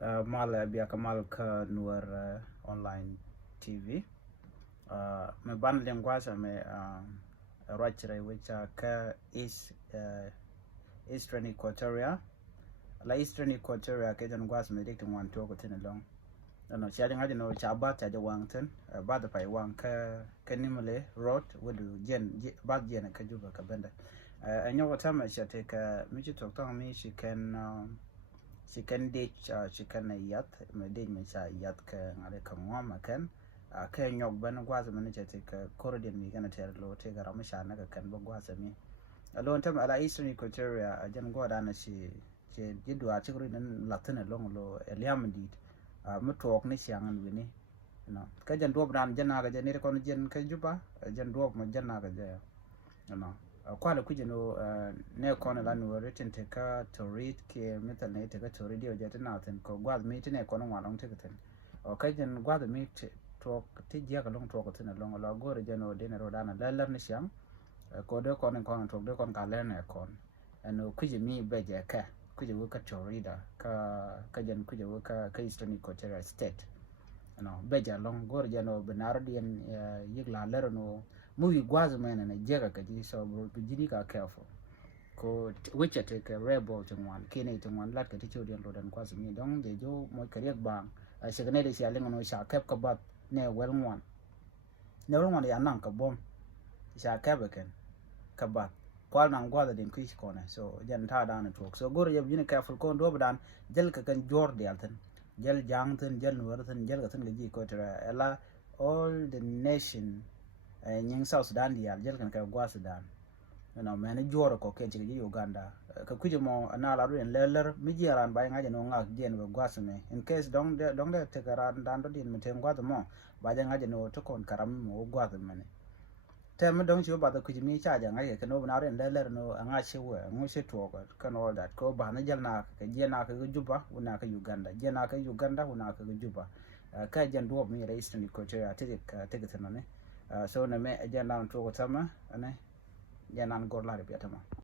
Mal Biakamal ka nuar online TV. Me ban lingwaza me rachre which ka Eastern Equatoria. La Eastern Equatoria ke jan gwas me dikting wan to ko tin long. No sharing hadi no chaba ta wangten ba da pai wang ka nimale road wudu jen ba jen ka juba ka benda. Anyo wata ma shate ka mi to tong mi she can ditch she can yat me ditch me cha yat ka ngale ka ngwa kan ka nyok ban gwaza me cha te ka korodin mi gana ter lo te ga ramusha na ka kan ba gwaza mi alon tam ala Eastern Equatoria jan goda na she jidwa chigri nan latene long lo eliam dit mu tok ni siangan wini no ka jan dob dan jan na ga jan ni ko jan ka juba jan dob mo jan na ga ja no kwala kujino ne kono la no written te ka to read ke metal ne te ka to radio jata na ten ko gwad mi te ne kono walong te ten o ka jen gwad mi te to te je ka long to ko ten long la gore jeno de ne rodana lalar ni siam ko de kono to de kon ka ler ne kon eno kuje mi beje ka kuje wo ka to reader ka jen kuje wo ka Eastern Equatoria state no beja long gore jeno benardian yigla ler no movie gwazo mena na jega ka ji so bijini ka careful ko which take a rebel to one kene to one lat ka ti chodian rodan gwazo mi dong je jo mo kariek bang a shigane de sia lengo no sha kep ka bat ne wel ngwan ne wel ngwan ya nan ka bom sha kebeken ka bat kwal nan gwazo den kwish kona so jan ta dan to so gor je bijini careful ko ndo badan jel ka kan jor de alten jel jangten jel nuwarten jel ka tan ji ko tra ela all the nation nying South Sudan di jel kan ka gwa Sudan no men joro ko ken ci Uganda ka kuje mo na la ru en leller mi jiran bay ngaje no ngak jen be gwa sene in case dong de te garan dan do din meten gwa mo ba ja ngaje no to kon karam mo gwa men te me dong ci ba da kuje mi cha ja ngaje ka no na ru en leller no nga ci we ngo ci to ko kan all that ko ba na jel na ka jena ka juba una ka Uganda jena ka Uganda una ka juba ka jen do mi re Eastern Equatoria te te ne so na me ajan nan to ko tama ane janan gor la biatama